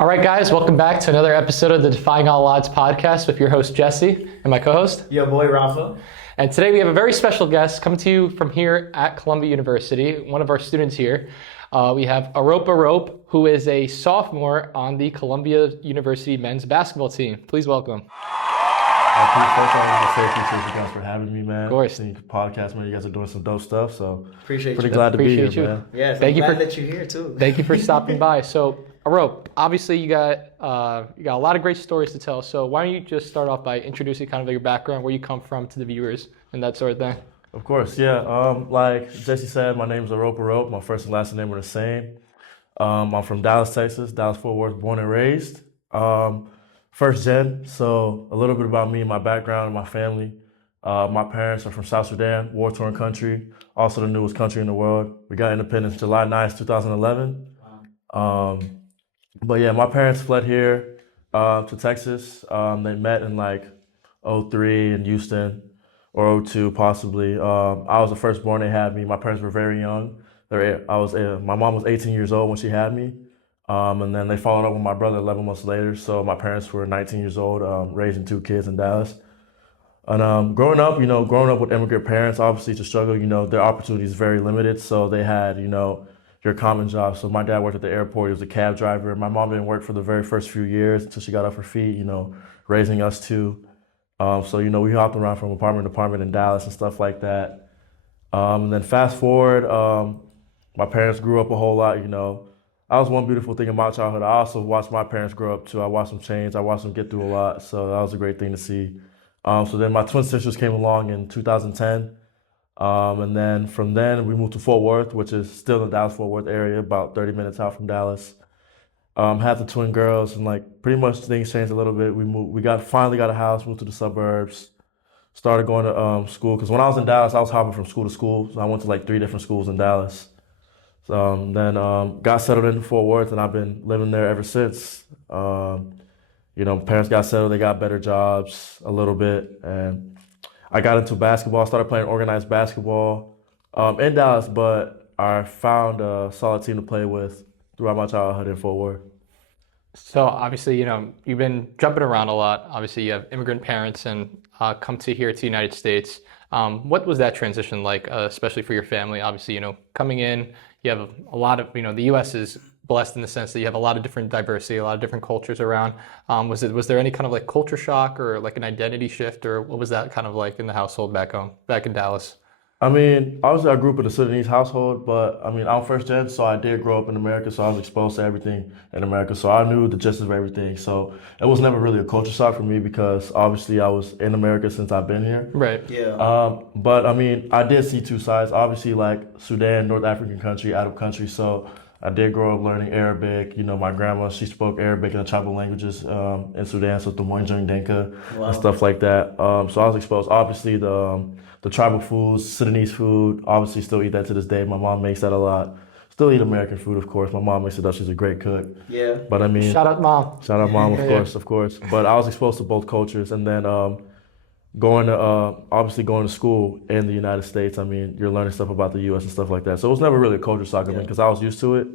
All right, guys, welcome back to another episode of the Defying All Odds Podcast with your host, Jesse, and my co-host. Yo, boy, Rafa. And today we have a very special guest coming to you from here at Columbia University, one of our students here. We have Arop Arop, who is a sophomore on the Columbia University men's basketball team. Please welcome. First, I want to say appreciate you guys for having me, man. Of course. Seeing the podcast, man. You guys are doing some dope stuff, so Appreciate pretty you. glad to be Appreciate here, you. man. Yes, Thank I'm you glad for- that you're here too. Thank you for stopping by. So, Arop, obviously you got a lot of great stories to tell. So why don't you just start off by introducing kind of your background, where you come from to the viewers, and that sort of thing. Of course, yeah. Like Jesse said, my name is Arop Arop. My first and last name are the same. I'm from Dallas, Texas, Dallas-Fort Worth, born and raised. First gen, so a little bit about me, my background, and my family. My parents are from South Sudan, war-torn country, also the newest country in the world. We got independence July 9th, 2011. But yeah, my parents fled here to Texas. They met in like 03 in Houston, or 02 possibly. I was the firstborn they had me. My parents were very young. My mom was 18 years old when she had me. And then they followed up with my brother 11 months later. So my parents were 19 years old, raising two kids in Dallas. And growing up with immigrant parents, obviously to struggle, their opportunities very limited. So they had, your common jobs. So my dad worked at the airport. He was a cab driver. My mom didn't work for the very first few years until she got off her feet, raising us two. So, we hopped around from apartment to apartment in Dallas and stuff like that. And then fast forward, my parents grew up a whole lot, That was one beautiful thing in my childhood. I also watched my parents grow up too. I watched them change. I watched them get through a lot. So that was a great thing to see. So then my twin sisters came along in 2010. And then from then we moved to Fort Worth, which is still in the Dallas-Fort Worth area, about 30 minutes out from Dallas. Had the twin girls, and like pretty much things changed a little bit. We finally got a house, moved to the suburbs, started going to school. Because when I was in Dallas, I was hopping from school to school. So I went to like 3 different schools in Dallas. Then got settled in Fort Worth, and I've been living there ever since. Parents got settled, they got better jobs a little bit, and I got into basketball. I started playing organized basketball in Dallas, but I found a solid team to play with throughout my childhood in Fort Worth. So obviously, you've been jumping around a lot. Obviously, you have immigrant parents and come to here to the United States. What was that transition like, especially for your family? Obviously, coming in, you have a lot of, the U.S. is blessed in the sense that you have a lot of different diversity, a lot of different cultures around. Was there any kind of like culture shock or like an identity shift, or what was that kind of like in the household back home, back in Dallas? Obviously I grew up in a Sudanese household, but I'm first gen, so I did grow up in America, so I was exposed to everything in America, so I knew the gist of everything. So it was never really a culture shock for me because obviously I was in America since I've been here. Right. Yeah. But I did see two sides. Obviously, like Sudan, North African country, Arab country, so I did grow up learning Arabic. My grandma, she spoke Arabic and the tribal languages in Sudan, so Tumonjang Denka and stuff like that. So I was exposed. Obviously, the tribal foods, Sudanese food, obviously still eat that to this day. My mom makes that a lot. Still eat American food, of course. My mom makes it up. She's a great cook. Yeah. But Shout out mom. Shout out mom, of course. But I was exposed to both cultures, and then going to school in the United States. You're learning stuff about the U.S. and stuff like that. So it was never really a culture shock because I was used to it,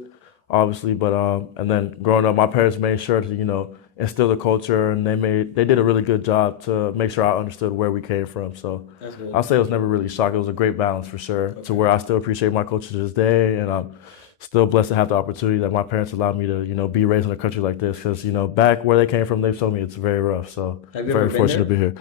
obviously. But and then growing up, my parents made sure to instill the culture, and they did a really good job to make sure I understood where we came from. So I'll say it was never really a shock. It was a great balance for sure, to where I still appreciate my culture to this day, and I'm still blessed to have the opportunity that my parents allowed me to be raised in a country like this. Because back where they came from, they've told me it's very rough. So very fortunate to be here.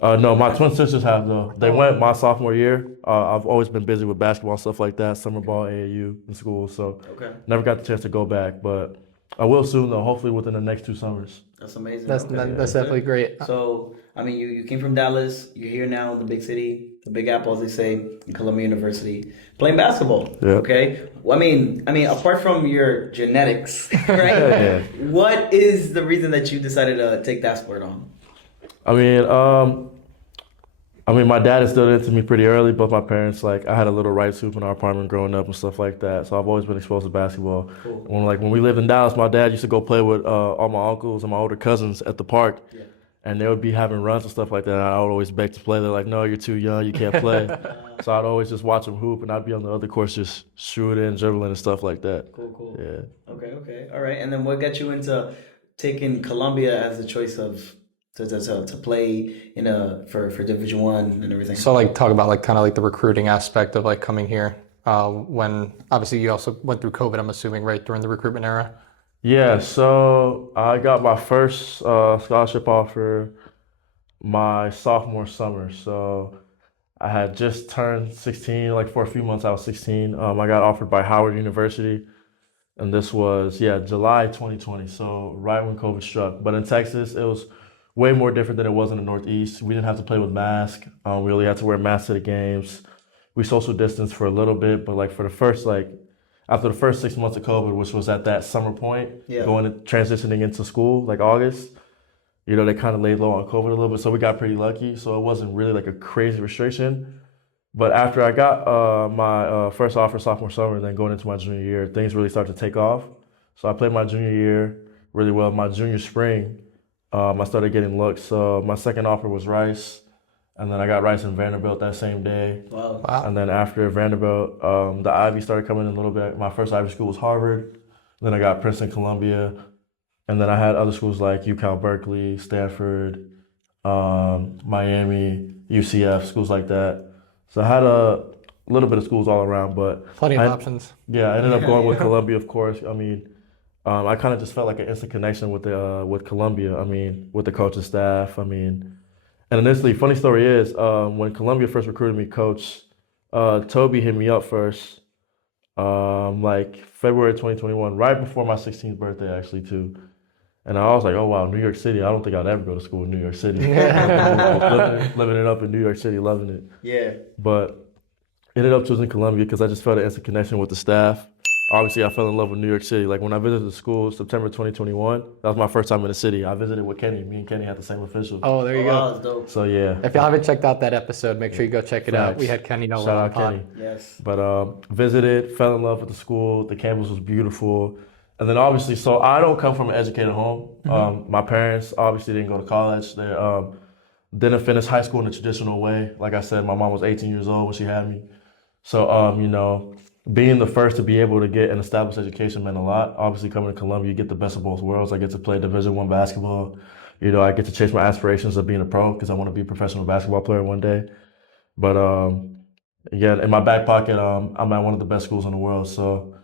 No, my twin sisters have though. They went my sophomore year. I've always been busy with basketball and stuff like that, summer ball, AAU in school. So never got the chance to go back, but I will soon though. Hopefully within the next 2 summers. That's amazing. That's definitely great. So you came from Dallas. You're here now in the big city, the Big Apple, as they say, in Columbia University, playing basketball. Yeah. Okay. Apart from your genetics, right? What is the reason that you decided to take that sport on? My dad instilled it into me pretty early, but my parents, I had a little rights hoop in our apartment growing up and stuff like that. So I've always been exposed to basketball. Cool. When we lived in Dallas, my dad used to go play with all my uncles and my older cousins at the park. Yeah. And they would be having runs and stuff like that. And I would always beg to play. They're like, no, you're too young, you can't play. So I'd always just watch them hoop, and I'd be on the other course just shooting, dribbling, and stuff like that. Cool. Yeah. Okay. All right. And then what got you into taken Columbia as a choice of to play for Division One and everything? So like talk about like kind of like the recruiting aspect of like coming here. When obviously you also went through COVID, I'm assuming, right, during the recruitment era. Yeah, so I got my first scholarship offer my sophomore summer. So I had just turned 16, like for a few months I was 16. I got offered by Howard University, and this was, July 2020, so right when COVID struck. But in Texas, it was way more different than it was in the Northeast. We didn't have to play with masks. We only had to wear masks to the games. We social distanced for a little bit, but like for the first, after the first 6 months of COVID, which was at that summer point, transitioning into school, like August, they kind of laid low on COVID a little bit, so we got pretty lucky. So it wasn't really like a crazy restriction. But after I got my first offer sophomore summer, and then going into my junior year, things really started to take off. So I played my junior year really well. My junior spring, I started getting looks. So my second offer was Rice, and then I got Rice and Vanderbilt that same day. Wow. And then after Vanderbilt, the Ivy started coming in a little bit. My first Ivy school was Harvard. Then I got Princeton, Columbia. And then I had other schools like UCal, Berkeley, Stanford, Miami, UCF, schools like that. So I had a little bit of schools all around, but plenty of options. Yeah, I ended up going with Columbia, of course. I mean, I kind of just felt like an instant connection with Columbia. I mean, with the coaching staff. I mean, and initially, funny story is when Columbia first recruited me, Coach Toby hit me up first, like February 2021, right before my 16th birthday, actually, too. And I was like, oh, wow, New York City. I don't think I'd ever go to school in New York City. living it up in New York City, loving it. Yeah. But ended up choosing Columbia because I just felt an instant connection with the staff. Obviously, I fell in love with New York City. Like when I visited the school, September 2021, that was my first time in the city. I visited with Kenny. Me and Kenny had the same official. Oh, there you go. Wow, that's dope. So, yeah. If y'all haven't checked out that episode, make sure you go check it out. We had Kenny Noland Shout on out pod. Kenny. Yes. But visited, fell in love with the school. The campus was beautiful. And then obviously, so I don't come from an educated home. Mm-hmm. My parents obviously didn't go to college. They didn't finish high school in the traditional way. Like I said, my mom was 18 years old when she had me. So, being the first to be able to get an established education meant a lot. Obviously, coming to Columbia, you get the best of both worlds. I get to play Division I basketball. I get to chase my aspirations of being a pro because I want to be a professional basketball player one day. But, in my back pocket, I'm at one of the best schools in the world. So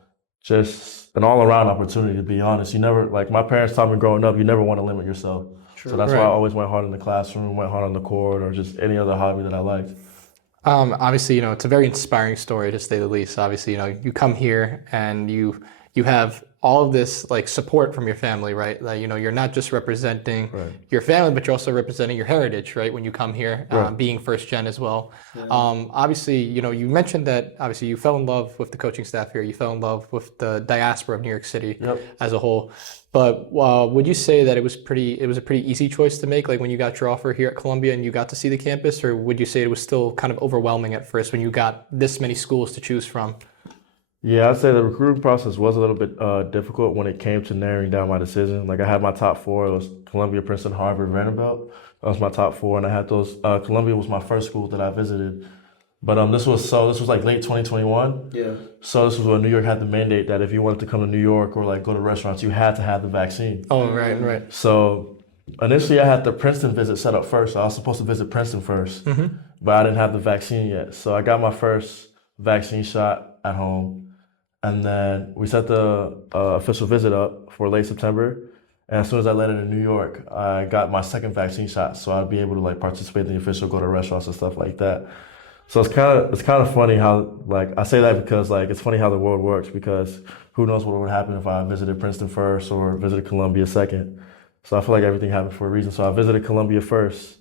just an all-around opportunity, to be honest. You never, like my parents taught me growing up, you never want to limit yourself. True. So that's why I always went hard in the classroom, went hard on the court, or just any other hobby that I liked. Obviously, it's a very inspiring story to say the least. Obviously, you come here and you have all of this like support from your family, right? Like, you're not just representing your family, but you're also representing your heritage, right? When you come here, being first gen as well. Yeah. Obviously, you mentioned that obviously you fell in love with the coaching staff here. You fell in love with the diaspora of New York City as a whole. But would you say that it was a pretty easy choice to make, like when you got your offer here at Columbia and you got to see the campus, or would you say it was still kind of overwhelming at first when you got this many schools to choose from? Yeah, I'd say the recruiting process was a little bit difficult when it came to narrowing down my decision. Like I had my top four. It was Columbia, Princeton, Harvard, Vanderbilt. That was my top four, and I had those. Columbia was my first school that I visited. But this was like late 2021. Yeah. So this was when New York had the mandate that if you wanted to come to New York or like go to restaurants, you had to have the vaccine. Oh, right. So initially I had the Princeton visit set up first. So I was supposed to visit Princeton first, but I didn't have the vaccine yet. So I got my first vaccine shot at home, and then we set the official visit up for late September. And as soon as I landed in New York, I got my second vaccine shot, so I'd be able to like participate in the official, go to restaurants and stuff like that. So it's kind of funny how, like, I say that because like it's funny how the world works, because who knows what would happen if I visited Princeton first or visited Columbia second. So I feel like everything happened for a reason. So I visited Columbia first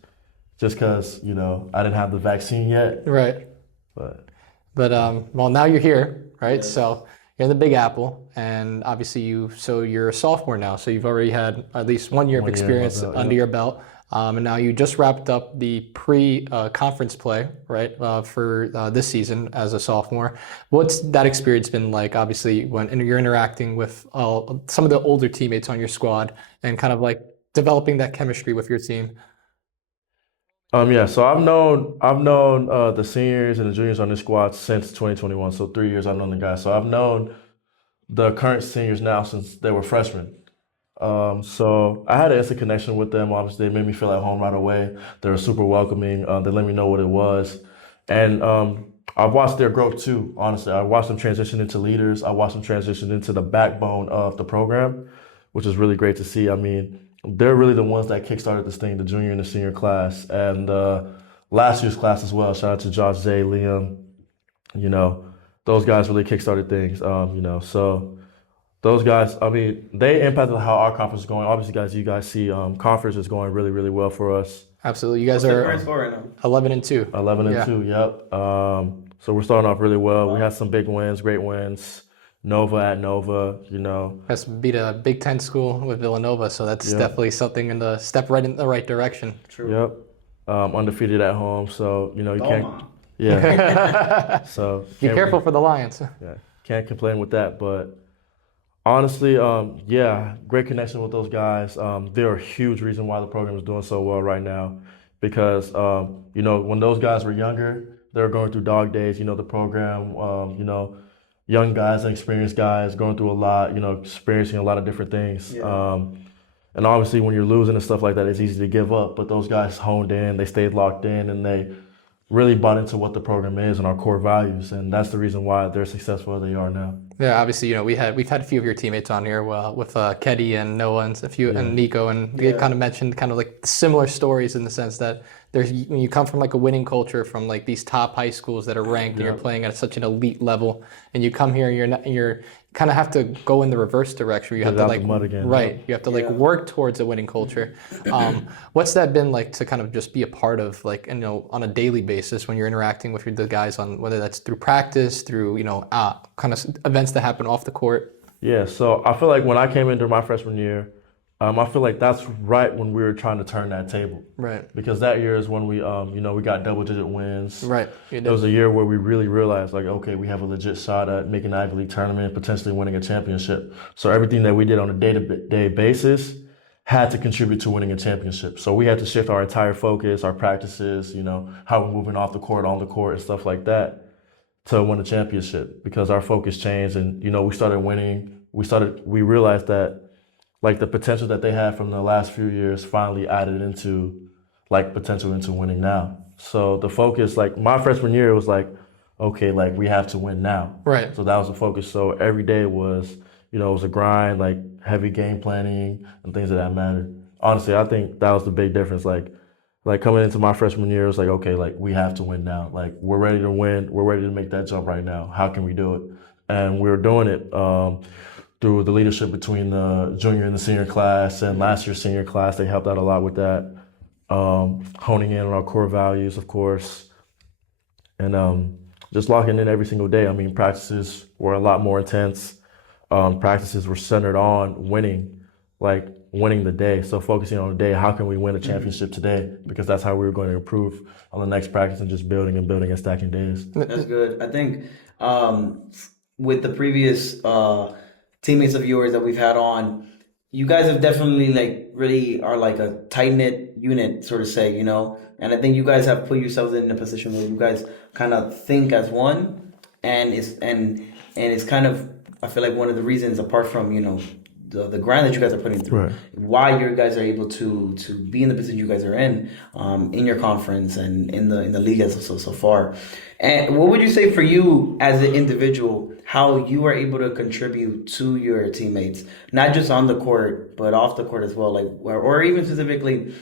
just because, I didn't have the vaccine yet. Right. But well, now you're here, right? Yes. So you're in the Big Apple, and obviously you're a sophomore now, so you've already had at least 1 year of experience under your belt. And now you just wrapped up the pre-conference play, right, for this season as a sophomore. What's that experience been like, obviously, when you're interacting with some of the older teammates on your squad and kind of like developing that chemistry with your team? So I've known the seniors and the juniors on this squad since 2021, so 3 years I've known the guys. So I've known the current seniors now since they were freshmen. So I had an instant connection with them. Obviously, they made me feel at home right away. They were super welcoming. They let me know what it was. And I watched their growth too, honestly. I watched them transition into leaders. I watched them transition into the backbone of the program, which is really great to see. I mean, they're really the ones that kickstarted this thing, the junior and the senior class, and last year's class as well. Shout out to Josh, Zay, Liam. You know, those guys really kickstarted things. So those guys, I mean, they impacted how our conference is going. Obviously, guys, you guys see conference is going really, really well for us. Absolutely. You guys What's the are current score right now? 11-2. 11-2, yep. So we're starting off really well. We had some big wins, great wins. Nova at Nova, you know. That's beat a Big Ten school with Villanova, so that's definitely something in the step right in the right direction. True. Yep. Undefeated at home, so you know you can't. Yeah. So Be careful for the Lions. Yeah, can't complain with that. But honestly, yeah, great connection with those guys. They're a huge reason why the program is doing so well right now, because you know, when those guys were younger, they were going through dog days. You know, the program, you know, young guys and experienced guys going through a lot. You know, experiencing a lot of different things. Yeah. And obviously, when you're losing and stuff like that, it's easy to give up. But those guys honed in, they stayed locked in, and they really bought into what the program is and our core values. And that's the reason why they're successful as they are now. Yeah, obviously, you know, we've had a few of your teammates on here with Kenny and Noland, and Nico, and they kind of mentioned kind of like similar stories in the sense that when you come from like a winning culture from like these top high schools that are ranked and you're playing at such an elite level, and you come here and you're kind of have to go in the reverse direction where you have to like you have to like work towards a winning culture. What's that been like to kind of just be a part of, like, you know, on a daily basis when you're interacting with the guys, on whether that's through practice, through, you know, kind of events that happen off the court? Yeah, so I feel like when I came into my freshman year, I feel like that's right when we were trying to turn that table. Right. Because that year is when we, you know, we got double-digit wins. Right. It was a year where we really realized, like, okay, we have a legit shot at making the Ivy League tournament, potentially winning a championship. So everything that we did on a day-to-day basis had to contribute to winning a championship. So we had to shift our entire focus, our practices, you know, how we're moving off the court, on the court, and stuff like that to win a championship, because our focus changed and, you know, we started winning. We realized that, like, the potential that they had from the last few years finally added into, like, potential into winning now. So the focus, like, my freshman year was like, okay, like, we have to win now. Right. So that was the focus. So every day was, you know, it was a grind, like, heavy game planning and things of that matter. Honestly, I think that was the big difference. Like coming into my freshman year, it was like, okay, like, we have to win now. Like, we're ready to win. We're ready to make that jump right now. How can we do it? And we were doing it through the leadership between the junior and the senior class, and last year's senior class. They helped out a lot with that, honing in on our core values, of course, and just locking in every single day. I mean, practices were a lot more intense. Practices were centered on winning, like winning the day. So focusing on the day, how can we win a championship today? Because that's how we were going to improve on the next practice, and just building and stacking days. That's good. I think with the previous teammates of yours that we've had on, you guys have definitely, like, really are like a tight-knit unit, sort of say, you know, and I think you guys have put yourselves in a position where you guys kind of think as one, and it's kind of, I feel like, one of the reasons, apart from, you know, the grind that you guys are putting through, why you guys are able to be in the position you guys are in your conference and in the league as so far. And what would you say for you as an individual, how you are able to contribute to your teammates, not just on the court, but off the court as well, like, or even specifically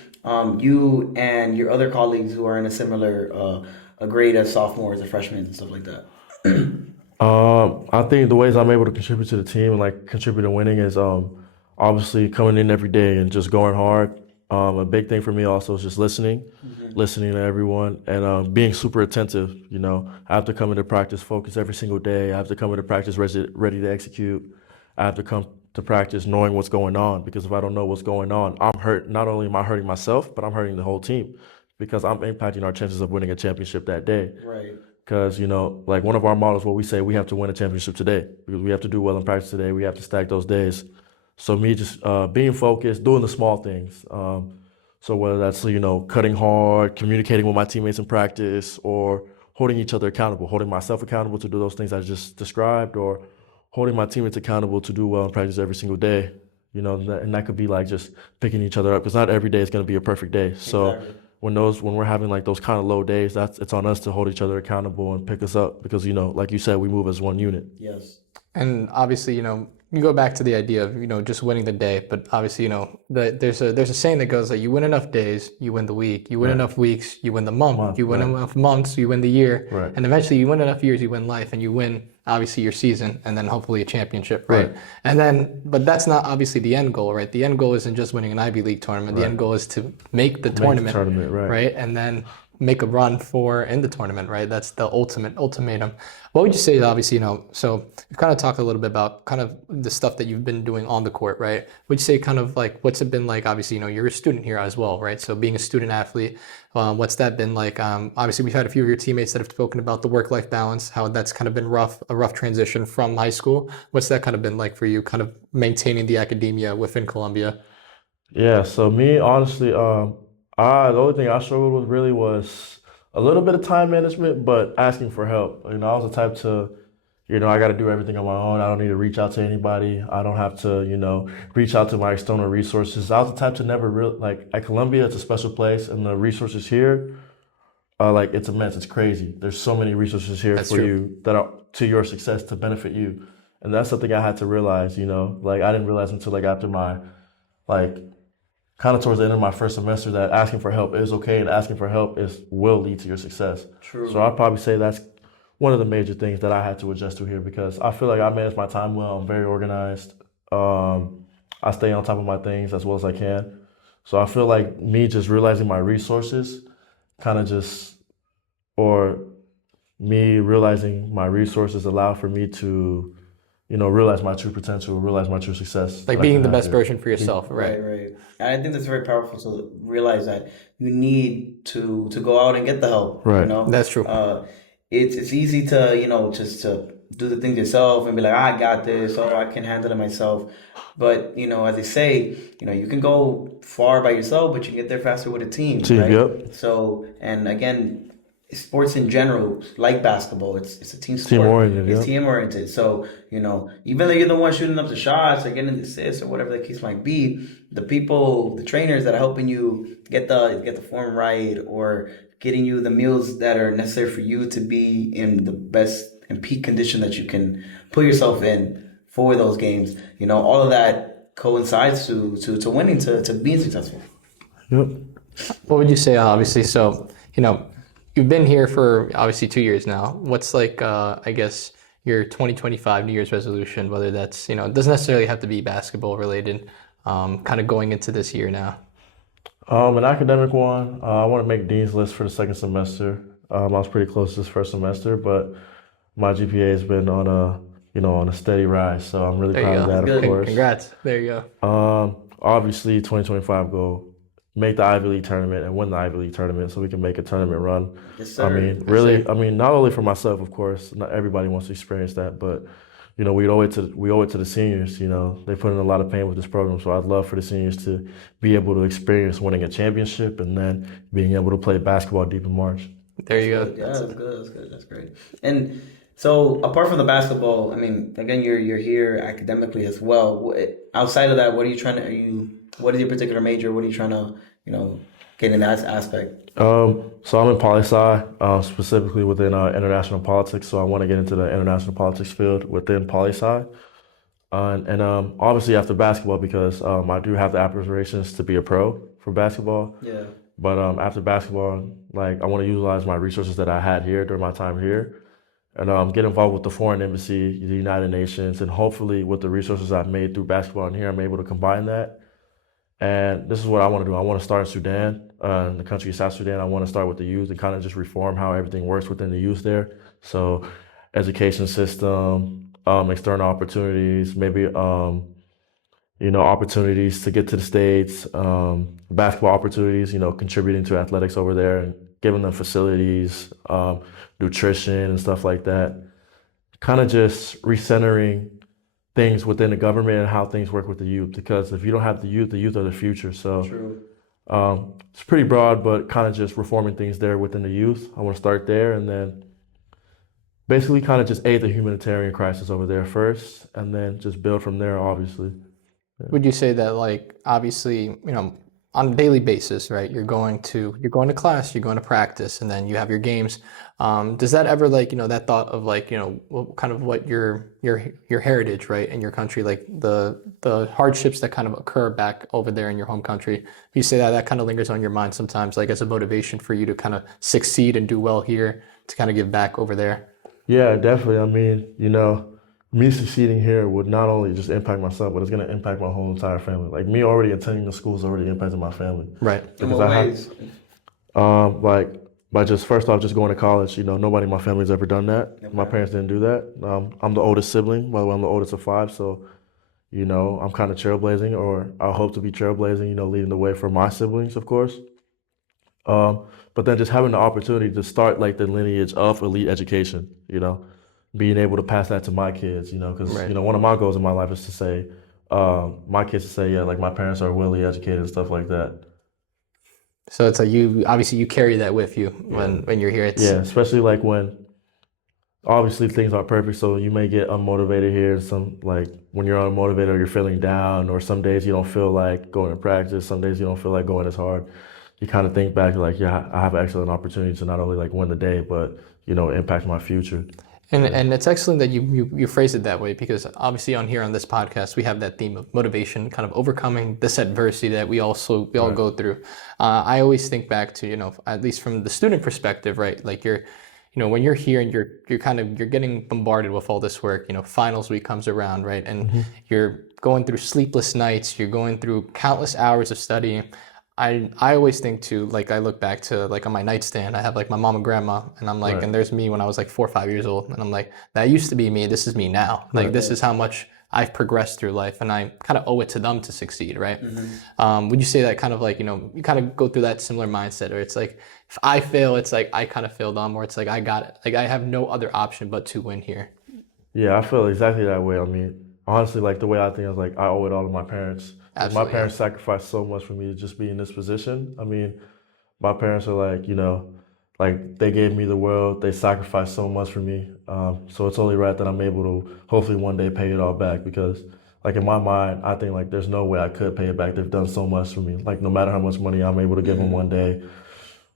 you and your other colleagues who are in a similar a grade as sophomores or freshmen and stuff like that? I think the ways I'm able to contribute to the team and, like, contribute to winning is obviously coming in every day and just going hard. A big thing for me also is just listening to everyone, and being super attentive. You know, I have to come into practice focused every single day. I have to come into practice ready to execute. I have to come to practice knowing what's going on, because if I don't know what's going on, I'm hurt. Not only am I hurting myself, but I'm hurting the whole team, because I'm impacting our chances of winning a championship that day. Right. Because, you know, like, one of our models, what we say, we have to win a championship today, because we have to do well in practice today. We have to stack those days. So me just being focused, doing the small things. So whether that's, you know, cutting hard, communicating with my teammates in practice, or holding each other accountable, holding myself accountable to do those things I just described, or holding my teammates accountable to do well in practice every single day. and that could be like just picking each other up because not every day is going to be a perfect day. So Exactly. when we're having like those kind of low days, it's on us to hold each other accountable and pick us up because like you said, we move as one unit. Yes. And obviously, you go back to the idea of, just winning the day, but obviously, there's a saying that goes like you win enough days, you win the week. You win Right. enough weeks, you win the month. You win right. enough months, you win the year. Right. And eventually you win enough years, you win life, and you win obviously your season and then hopefully a championship, right? Right. And then, but that's not obviously the end goal, right? The end goal isn't just winning an Ivy League tournament. The end goal is to make the tournament, right. And then make a run in the tournament, right? That's the ultimatum. What would you say, obviously, so we've kind of talked a little bit about kind of the stuff that you've been doing on the court, right? Would you say kind of like, what's it been like? Obviously, you're a student here as well, right? So being a student athlete, what's that been like? Obviously, we've had a few of your teammates that have spoken about the work-life balance, how that's kind of been a rough transition from high school. What's that kind of been like for you, kind of maintaining the academia within Columbia? Yeah, so me, honestly, the only thing I struggled with really was a little bit of time management, but asking for help. I was the type to, I got to do everything on my own. I don't need to reach out to anybody. I don't have to, reach out to my external resources. I was the type to never really, like, at Columbia, it's a special place, and the resources here, it's immense. It's crazy. There's so many resources here That's for true. you that are to your success to benefit you. And that's something I had to realize, I didn't realize until, after my, kind of towards the end of my first semester that asking for help is okay and asking for help will lead to your success. True. So I'd probably say that's one of the major things that I had to adjust to here because I feel like I manage my time well. I'm very organized. I stay on top of my things as well as I can. So I feel like me just realizing my resources me realizing my resources allow for me to realize my true potential, realize my true success. Like being the best version for yourself, right? Right. And I think that's very powerful to realize that you need to go out and get the help. Right. That's true. It's easy to, just to do the things yourself and be like, I got this, I can handle it myself. But, as they say, you can go far by yourself, but you can get there faster with a team. Right? Yep. So, and again, sports in general, like basketball, it's a team sport. Team-oriented, It's yeah. team-oriented. So, even though you're the one shooting up the shots or getting the assists or whatever the case might be, the people, the trainers that are helping you get the form right or getting you the meals that are necessary for you to be in the best and peak condition that you can put yourself in for those games, all of that coincides to winning, to being successful. Yep. What would you say, obviously, so, you've been here for obviously 2 years now. What's I guess, your 2025 New Year's resolution, whether that's, it doesn't necessarily have to be basketball related, kind of going into this year now? An academic one, I want to make Dean's List for the second semester. I was pretty close this first semester, but my GPA has been on a steady rise, so I'm really proud of that, of course. Congrats. There you go. Obviously, 2025 goal, make the Ivy League tournament and win the Ivy League tournament so we can make a tournament run. Yes, sir. Not only for myself, of course, not everybody wants to experience that, but we owe it to the seniors. They put in a lot of pain with this program, so I'd love for the seniors to be able to experience winning a championship and then being able to play basketball deep in March. There you go. Yeah, that's good. That's great. And so, apart from the basketball, again, you're here academically as well. Outside of that, what is your particular major? What are you trying to, get in that aspect? So I'm in poli-sci, specifically within international politics. So I want to get into the international politics field within poli-sci. And obviously after basketball, because I do have the aspirations to be a pro for basketball. Yeah. But after basketball, I want to utilize my resources that I had here during my time here. And get involved with the foreign embassy, the United Nations, and hopefully with the resources I've made through basketball in here, I'm able to combine that. And this is what I want to do. I want to start in Sudan, in the country of South Sudan. I want to start with the youth and kind of just reform how everything works within the youth there. So education system, external opportunities, maybe, opportunities to get to the States, basketball opportunities, contributing to athletics over there and giving them facilities, nutrition and stuff like that. Kind of just recentering things within the government and how things work with the youth. Because if you don't have the youth are the future. So True. It's pretty broad, but kind of just reforming things there within the youth. I want to start there and then basically kind of just aid the humanitarian crisis over there first and then just build from there, obviously. Would you say that, like, obviously, on a daily basis, right? You're going to class, you're going to practice, and then you have your games. Does that ever, like, that thought of, like, kind of what your heritage, right, in your country, like the hardships that kind of occur back over there in your home country? You say that kind of lingers on your mind sometimes, like as a motivation for you to kind of succeed and do well here to kind of give back over there. Yeah, definitely. I mean, me succeeding here would not only just impact myself, but it's going to impact my whole entire family. Like me already attending the school is already impacting my family. Right. In what ways? Like by just first off, just going to college. Nobody in my family's ever done that. Okay. My parents didn't do that. I'm the oldest sibling. By the way, I'm the oldest of 5. So, I'm kind of trailblazing, or I hope to be trailblazing. Leading the way for my siblings, of course. But then just having the opportunity to start like the lineage of elite education. Being able to pass that to my kids, because, right. One of my goals in my life is to say, my kids to say, yeah, like my parents are really educated and stuff like that. So it's like you carry that with you when you're here. Yeah, especially like when, obviously things aren't perfect, so you may get unmotivated here. Like when you're unmotivated or you're feeling down, or some days you don't feel like going to practice, some days you don't feel like going as hard. You kind of think back like, yeah, I have an excellent opportunity to not only like win the day, but, impact my future. And it's excellent that you phrase it that way, because obviously on this podcast we have that theme of motivation, kind of overcoming this adversity that we all go through. I always think back to at least from the student perspective, right? Like when you're here and you're getting bombarded with all this work. Finals week comes around, right? And you're going through sleepless nights. You're going through countless hours of studying. I always think too, like I look back to like on my nightstand, I have like my mom and grandma, and I'm like, and there's me when I was like 4 or 5 years old, and I'm like, that used to be me, this is me now. Like this is how much I've progressed through life, and I kind of owe it to them to succeed, right? Would you say that kind of like, you kind of go through that similar mindset, or it's like, if I fail, it's like I kind of failed on, or it's like I got it, like I have no other option but to win here? Yeah, I feel exactly that way. I mean, honestly, like the way I think is like I owe it all to my parents. Absolutely, my parents sacrificed so much for me to just be in this position. I mean, my parents are like, like they gave me the world. They sacrificed so much for me. So it's only right that I'm able to hopefully one day pay it all back, because like in my mind, I think like there's no way I could pay it back. They've done so much for me. Like no matter how much money I'm able to give them one day,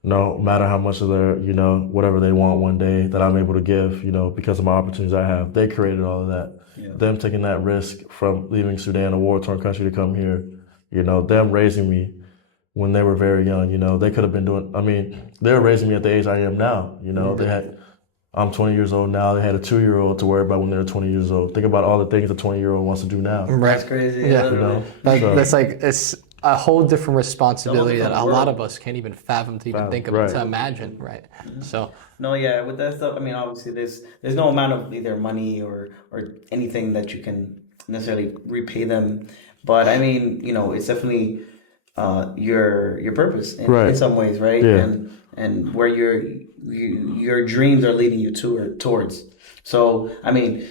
no matter how much of their, whatever they want one day that I'm able to give, because of my opportunities I have, they created all of that. Yeah. Them taking that risk from leaving Sudan, a war-torn country, to come here, them raising me when they were very young, they could have been doing, I mean, they were raising me at the age I am now, I'm 20 years old now. They had a 2-year-old to worry about when they were 20 years old. Think about all the things a 20-year-old wants to do now. Right. That's crazy. Yeah. That's like, it's a whole different responsibility that a lot of us can't even fathom to even think of, to imagine, right? So. No, yeah, with that stuff, I mean, obviously there's no amount of either money or anything that you can necessarily repay them. But I mean, it's definitely your purpose in some ways, right? Yeah. And where your dreams are leading you towards. So, I mean,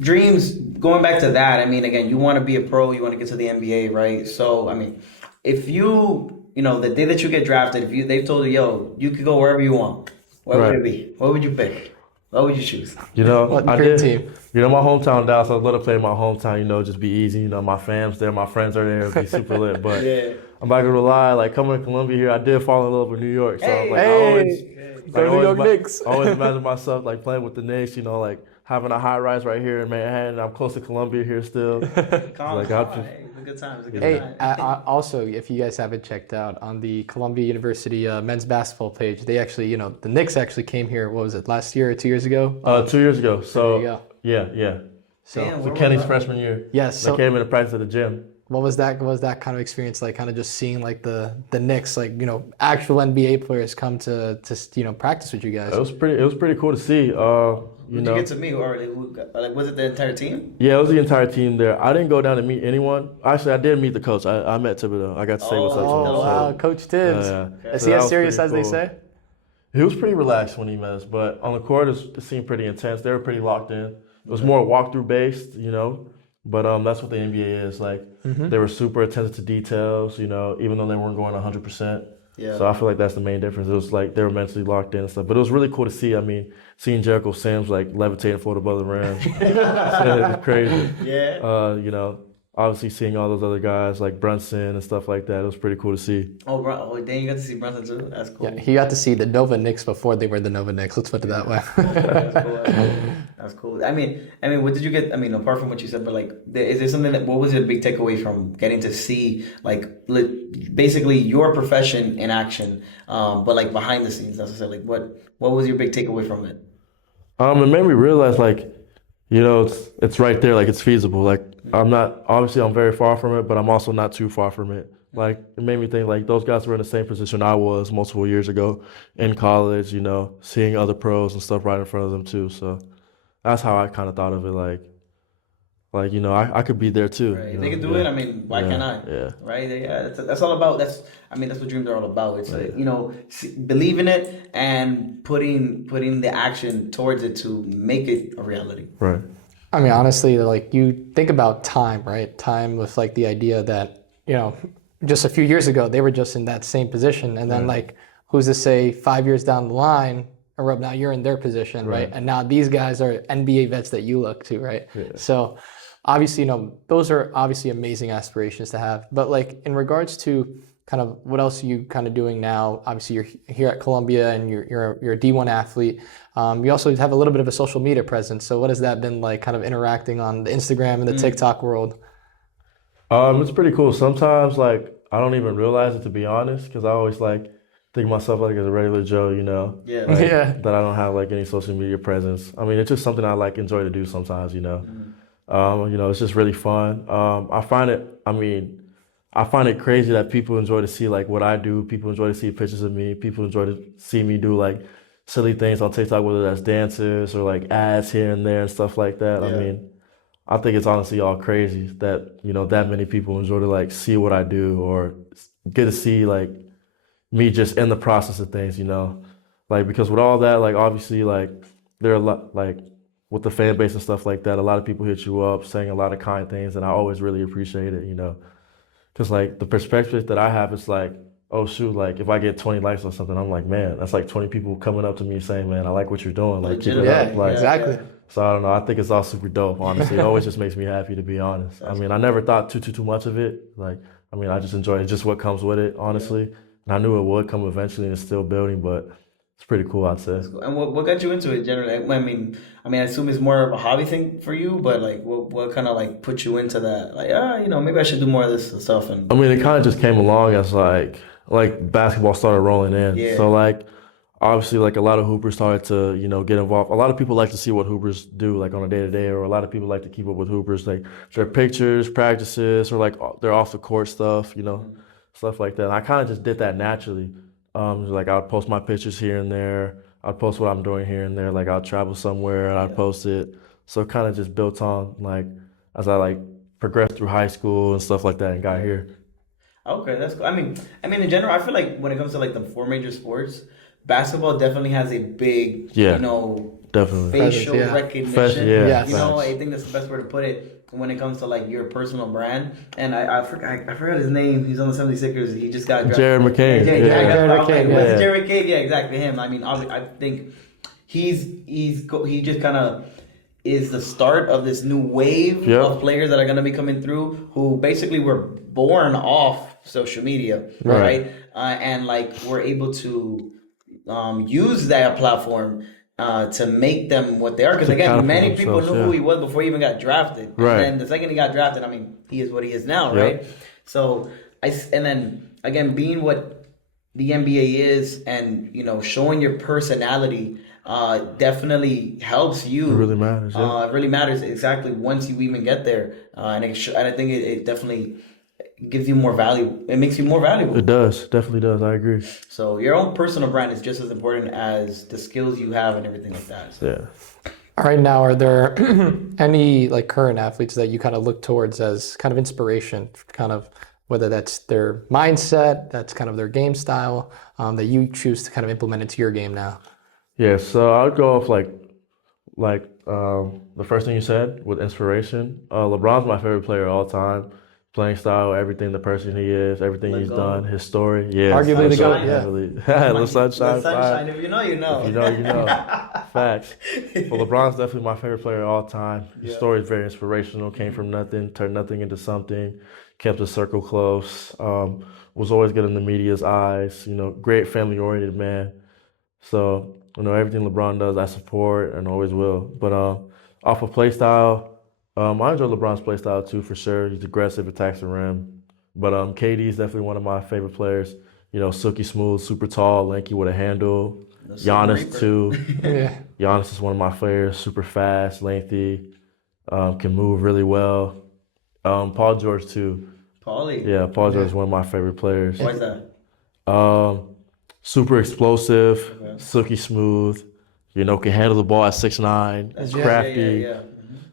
dreams, going back to that, I mean, again, you want to be a pro, you want to get to the NBA, right? So, I mean, if the day that you get drafted, if they've told you, yo, you could go wherever you want, what would it be? What would you pick? What would you choose? I did. Team? My hometown, Dallas, I'd love to play in my hometown, just be easy. My fam's there, my friends are there, it'd be super lit. But yeah. I'm not gonna lie, like coming to Columbia here, I did fall in love with New York. So I New York Knicks. I always imagine myself like playing with the Knicks, like having a high rise right here in Manhattan. I'm close to Columbia here still. Good times. Also, if you guys haven't checked out on the Columbia University men's basketball page, they actually, the Knicks actually came here. What was it, last year or 2 years ago? 2 years ago. So there you go. Yeah. So Kenny's freshman year. Yes. So they came in to practice at the gym. What was that kind of experience like? Kind of just seeing like the Knicks, like actual NBA players come to practice with you guys. It was pretty cool to see. Did you get to meet, or like was it the entire team? Yeah, it was the entire team there. I didn't go down to meet anyone. Actually, I did meet the coach. I met Thibodeau. I got to say what's up to him. Oh wow, Coach Tibbs. Is he as serious as they say? He was pretty relaxed when he met us, but on the court it seemed pretty intense. They were pretty locked in. It was more walkthrough based, But that's what the NBA is like. They were super attentive to details, even though they weren't going 100%. Yeah. So I feel like that's the main difference. It was like they were mentally locked in and stuff. But it was really cool to see. I mean, seeing Jericho Sims like levitating, float above the rim. It was crazy. Yeah. obviously seeing all those other guys like Brunson and stuff like that, it was pretty cool to see. Oh, bro, oh, dang, you got to see Brunson too. That's cool. Yeah, he got to see the Nova Knicks before they were the Nova Knicks. Let's put it that way. That's cool. That's cool. I mean, what did you get? I mean, apart from what you said, but like, is there something that? What was your big takeaway from getting to see like basically your profession in action, but like behind the scenes? That's what I said. Like, what was your big takeaway from it? It made me realize like, it's right there, like it's feasible. Like I'm very far from it, but I'm also not too far from it. Like it made me think like those guys were in the same position I was multiple years ago in college, seeing other pros and stuff right in front of them too. So that's how I kind of thought of it. Like I could be there too. Right. If they can do it, I mean, why can't I? Yeah. Right. Yeah. That's all about. That's what dreams are all about. It's like, believe in it and putting the action towards it to make it a reality. Right. I mean, honestly, like you think about time, right? Time with like the idea that, just a few years ago, they were just in that same position. And then like, who's to say 5 years down the line, Arop, now you're in their position, right? And now these guys are NBA vets that you look to, right? Yeah. So obviously, those are obviously amazing aspirations to have. But like in regards to kind of what else are you kind of doing now? Obviously, you're here at Columbia and you're a D1 athlete. You also have a little bit of a social media presence. So what has that been like, kind of interacting on the Instagram and the TikTok world? It's pretty cool. Sometimes like I don't even realize it, to be honest, because I always like think of myself like as a regular Joe, Yeah. like, Yeah. that I don't have like any social media presence. I mean, it's just something I like enjoy to do sometimes, it's just really fun. I find it crazy that people enjoy to see like what I do. People enjoy to see pictures of me. People enjoy to see me do like silly things on TikTok, whether that's dances or like ads here and there and stuff like that. Yeah. I think it's honestly all crazy that, that many people enjoy to like see what I do or get to see like me just in the process of things, like, because with all that, like, obviously, like, there are a lot, like, with the fan base and stuff like that, a lot of people hit you up saying a lot of kind things, and I always really appreciate it, because like the perspective that I have is like, oh shoot, like if I get 20 likes or something, I'm like, man, that's like 20 people coming up to me saying, man, I like what you're doing, like, keep it up. Like, exactly. So I don't know, I think it's all super dope, honestly. It always just makes me happy, to be honest. I mean, I never thought too much of it. Like, I just enjoy it, just what comes with it, honestly. And I knew it would come eventually, and it's still building, but it's pretty cool, I'd say. Cool. And what got you into it generally? I assume it's more of a hobby thing for you, but like, what kind of like put you into that? Like, maybe I should do more of this stuff. And it kind of just came along as like basketball started rolling in. Yeah. So like, obviously, like a lot of hoopers started to, get involved. A lot of people like to see what hoopers do, like on a day-to-day, or a lot of people like to keep up with hoopers, like their pictures, practices, or like their off-the-court stuff, stuff like that. And I kind of just did that naturally. Like I would post my pictures here and there. I'd post what I'm doing here and there. Like I'll travel somewhere and I'd post it. So it kind of just built on like as I like progressed through high school and stuff like that and got here. Okay, that's cool. I mean, in general, I feel like when it comes to like the four major sports, basketball definitely has a big, definitely facial recognition. Yes. I think that's the best way to put it when it comes to like your personal brand. And I forgot his name. He's on the 76ers. He just got drafted. Jared McCain. Jared McCain. Jared McCain. Yeah, exactly him. I mean, I think he just kind of is the start of this new wave of players that are going to be coming through, who basically were born off social media, right? And like we're able to use that platform to make them what they are. Because again, many people knew who he was before he even got drafted. Right. And then the second he got drafted, he is what he is now, right? So and then again, being what the NBA is, and showing your personality definitely helps you. It really matters. Yeah. It really matters exactly once you even get there, and I think it definitely gives you more value. It makes you more valuable. It does. Definitely does. I agree. So your own personal brand is just as important as the skills you have and everything like that. So. Yeah. All right, now, are there any like current athletes that you kind of look towards as kind of inspiration, kind of whether that's their mindset, that's kind of their game style, that you choose to kind of implement into your game now? Yeah, so I would go off like the first thing you said with inspiration. LeBron's my favorite player of all time. playing style, everything, the person he is, everything he's done, his story. Yeah, Arguably the GOAT, yeah. The sunshine. If you know, you know. If you know, you know. Facts. Well, LeBron's definitely my favorite player of all time. His story is very inspirational. Came from nothing, turned nothing into something. Kept his circle close. Was always good in the media's eyes. Great family-oriented man. So, everything LeBron does, I support and always will. But off of play style, I enjoy LeBron's play style too, for sure. He's aggressive, attacks the rim. But KD is definitely one of my favorite players. Silky smooth, super tall, lanky with a handle. Giannis too. Yeah. Giannis is one of my players, super fast, lengthy, can move really well. Paul George too. Paulie. Yeah, Paul George is one of my favorite players. Why is that? Super explosive, silky smooth. Can handle the ball at 6'9", crafty. Yeah.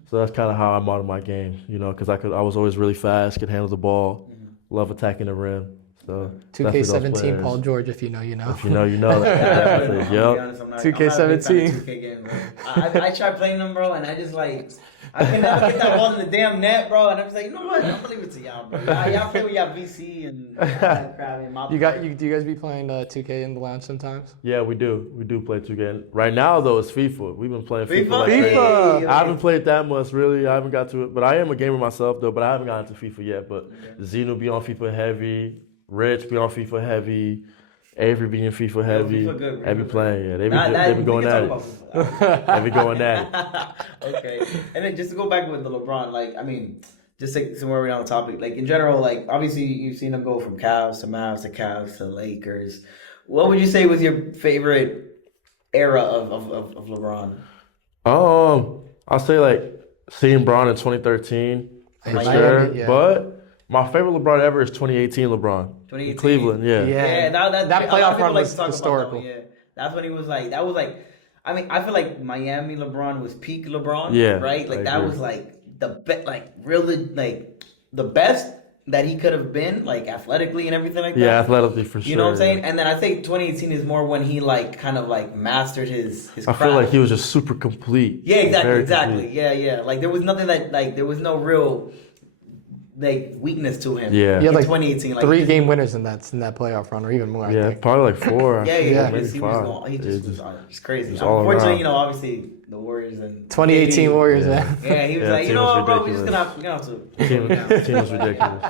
So that's kind of how I model my game, because I was always really fast, could handle the ball, love attacking the rim. So 2K17 Paul George, if you know, you know. If you know, you know. Yep. 2K17. 2K game, bro. I tried playing them, bro, and I just I can never get that ball in the damn net, bro. And I'm just like, you know what? I'm gonna leave it to y'all, bro. Y'all play with y'all VC and crap and Do you guys be playing 2K in the lounge sometimes? Yeah, we do. We do play 2K. Right now, though, it's FIFA. We've been playing FIFA. FIFA. I haven't played that much, really. I haven't got to it. But I am a gamer myself, though. But I haven't gotten to FIFA yet. But Zeno be on FIFA heavy. Rich be on FIFA heavy. Avery be in FIFA heavy. FIFA good, They be playing. Yeah, they be we going can at talk it. about FIFA. They be going at it. Okay. And then just to go back with the LeBron, just take somewhere around the topic. In general, obviously you've seen him go from Cavs to Mavs to Cavs to Lakers. What would you say was your favorite era of LeBron? I'll say seeing Bron in 2013 for Miami, sure. yeah. But my favorite LeBron ever is 2018 LeBron. 2018. In Cleveland, yeah. Yeah, that playoff run was historical. Yeah, that's when he was I feel like Miami LeBron was peak LeBron. Yeah, right. I That agree. was really the best that he could have been, athletically and everything like that. Yeah, athletically for sure. You know what I'm saying? yeah. And then I think 2018 is more when he mastered his I craft. feel like he was just super complete. Yeah, exactly. Complete. Yeah. There was nothing there was no real weakness to him. Yeah. He had in 2018, 3 game winners in that playoff run, or even more. I Yeah, think. probably 4. Yeah. maybe He 5. was just crazy. just all Unfortunately, around. obviously the Warriors and 2018 Warriors, Yeah. man. Yeah, he was Yeah, you team know was what, bro? We're just ridiculous. gonna have to. Team was ridiculous.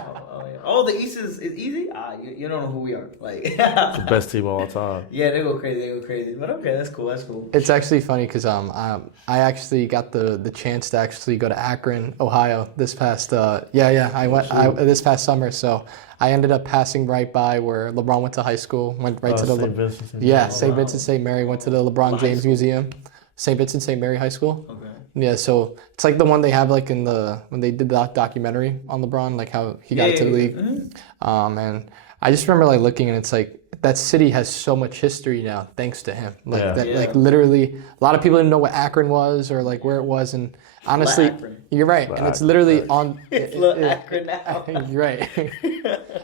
Oh, the East is easy. You don't know who we are. The best team of all time. Yeah, they go crazy. But okay, that's cool. It's actually funny because I actually got the chance to actually go to Akron, Ohio this past I went this past summer. So I ended up passing right by where LeBron went to high school. Went right to the St. Vincent, St. yeah St. Vincent St. Mary. Went to the LeBron James Museum, St. Vincent St. Mary High School. Okay. Yeah, so it's like the one they have in when they did the documentary on LeBron, how he got into the league. Mm-hmm. And I just remember looking and it's that city has so much history now thanks to him. Literally a lot of people didn't know what Akron was or where it was, and honestly you're right. And it's literally on It's Akron now. you're right.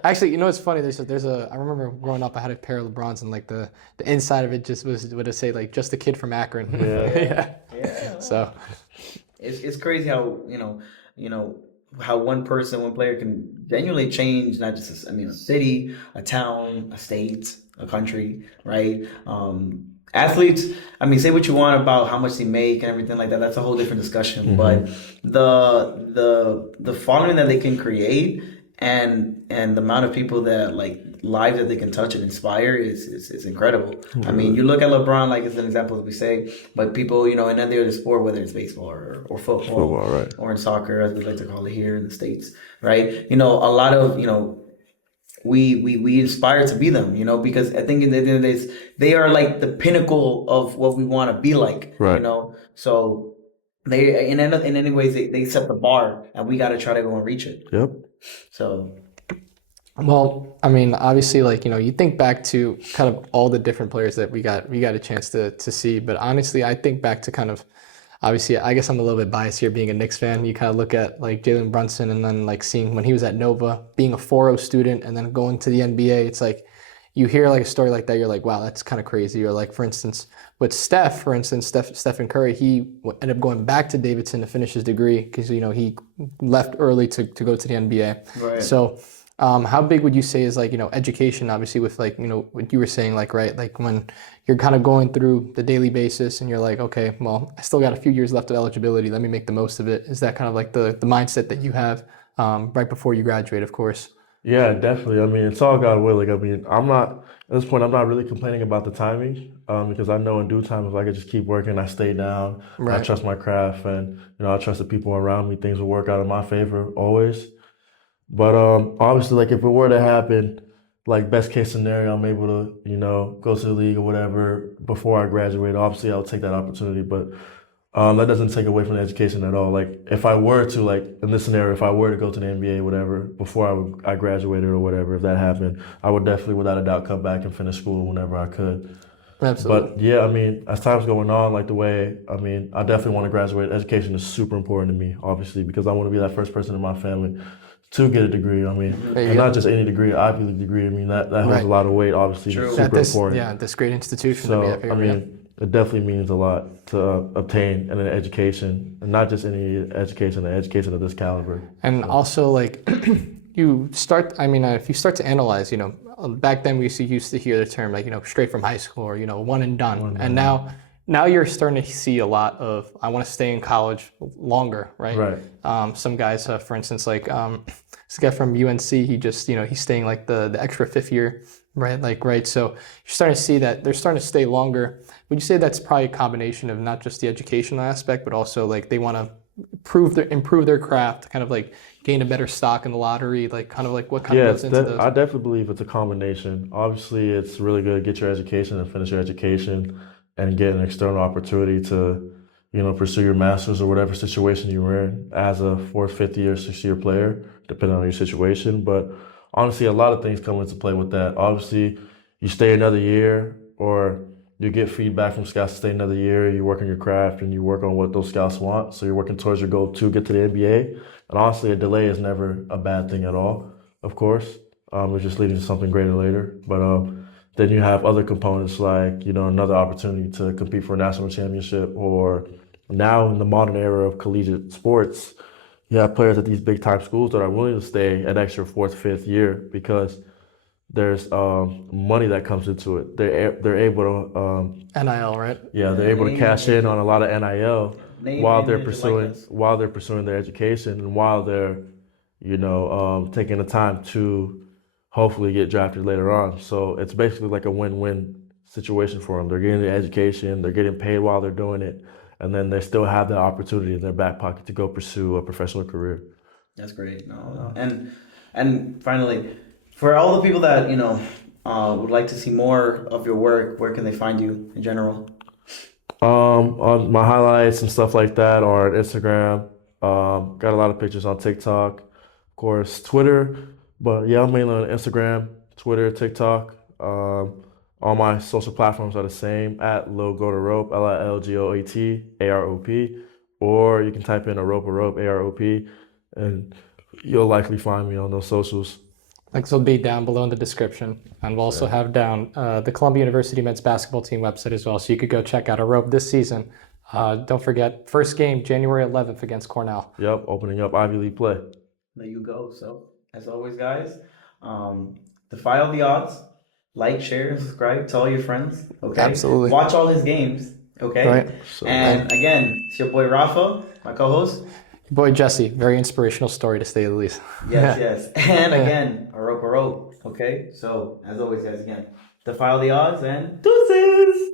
Actually, what's funny? I remember growing up I had a pair of LeBrons and the inside of it just would say just a kid from Akron. Yeah. So It's crazy how how one player can genuinely change not just a city, a town, a state, a country, right? Athletes, say what you want about how much they make and everything like that. That's a whole different discussion. But the following that they can create and the amount of people that lives that they can touch and inspire is incredible. You look at LeBron as an example, as we say, but people in any other sport, whether it's baseball or football, right. or in soccer, as we like to call it here in the States, right? A lot of we inspire to be them, because I think in the end of the day, they are the pinnacle of what we want to be like, right. So they in any ways they set the bar, and we got to try to go and reach it. Yep. So. Well, obviously, you think back to kind of all the different players that we got a chance to see, but honestly, I think back to kind of, obviously, I guess I'm a little bit biased here being a Knicks fan. You kind of look at Jalen Brunson and then seeing when he was at Nova, being a 4.0 student and then going to the NBA, it's you hear like a story like that, you're like, wow, that's kind of crazy. Or like, for instance, with Stephen Curry, he ended up going back to Davidson to finish his degree because, you know, he left early to go to the NBA. Right. So how big would you say is like, you know, education, obviously with like, you know, what you were saying, like, right, like when you're kind of going through the daily basis and you're like, okay, well, I still got a few years left of eligibility. Let me make the most of it. Is that kind of like the mindset that you have right before you graduate, of course? Yeah, definitely. I mean, it's all God willing. I mean, I'm not, at this point, I'm not really complaining about the timing because I know in due time, if I could just keep working, I stay down, I trust my craft, and, you know, I trust the people around me, things will work out in my favor always. But obviously, like if it were to happen, like best case scenario, I'm able to, you know, go to the league or whatever before I graduate. Obviously, I'll take that opportunity, but that doesn't take away from the education at all. Like if I were to, like in this scenario, if I were to go to the NBA, whatever, before I graduated or whatever, if that happened, I would definitely, without a doubt, come back and finish school whenever I could. Absolutely. But yeah, I mean, as time's going on, like the way, I mean, I definitely want to graduate. Education is super important to me, obviously, because I want to be that first person in my family to get a degree. I mean, and not just any degree, Ivy League degree. I mean, that holds a lot of weight, obviously. True. It's super important. Yeah, this great institution. So, I mean, it definitely means a lot to obtain an education, and not just any education, an education of this caliber. And also, like, you start, I mean, if you start to analyze, you know, back then we used to hear the term, like, you know, straight from high school or, you know, one and done. And now you're starting to see a lot of, I want to stay in college longer, right? Right. Some guys, for instance, like this guy from UNC, he just, you know, he's staying like the extra fifth year, right? Like, right. So you're starting to see that they're starting to stay longer. Would you say that's probably a combination of not just the educational aspect, but also like they want to improve their craft, kind of like gain a better stock in the lottery, like kind of like what kind of goes into those? I definitely believe it's a combination. Obviously, it's really good to get your education and finish your education and get an external opportunity to, you know, pursue your master's or whatever situation you were in as a fourth, fifth year, sixth year player, depending on your situation. But honestly, a lot of things come into play with that. Obviously, you stay another year or you get feedback from scouts to stay another year, you work on your craft and you work on what those scouts want. So you're working towards your goal to get to the NBA. And honestly, a delay is never a bad thing at all, of course. It's just leading to something greater later. But then you have other components like, you know, another opportunity to compete for a national championship, or now in the modern era of collegiate sports, you have players at these big time schools that are willing to stay an extra fourth, fifth year because there's money that comes into it. They're able to NIL, right? Yeah, they're able to cash in on a lot of NIL while they're pursuing their education and while they're, you know, taking the time to hopefully get drafted later on. So it's basically like a win-win situation for them. They're getting the education, they're getting paid while they're doing it, and then they still have the opportunity in their back pocket to go pursue a professional career. That's great. No. And finally, for all the people that, you know, would like to see more of your work, where can they find you in general? On my highlights and stuff like that are on Instagram. Got a lot of pictures on TikTok, of course, Twitter. But yeah, I'm mainly on Instagram, Twitter, TikTok. All my social platforms are the same, at Arop, LILGOAT AROP. Or you can type in Arop Arop, AROP, and you'll likely find me on those socials. Links will be down below in the description. And we'll also have down the Columbia University men's basketball team website as well. So you could go check out Arop this season. Don't forget, first game, January 11th against Cornell. Yep, opening up Ivy League play. There you go. So, as always, guys, defy all the odds. Like, share, subscribe, tell all your friends. Okay. Absolutely. Watch all his games. Okay. Right. And again, it's your boy Rafa, my co-host. Your boy Jesse. Very inspirational story to say the least. Yes. And again, Arop Arop. Okay. So, as always, guys, again, defy all the odds and deuces.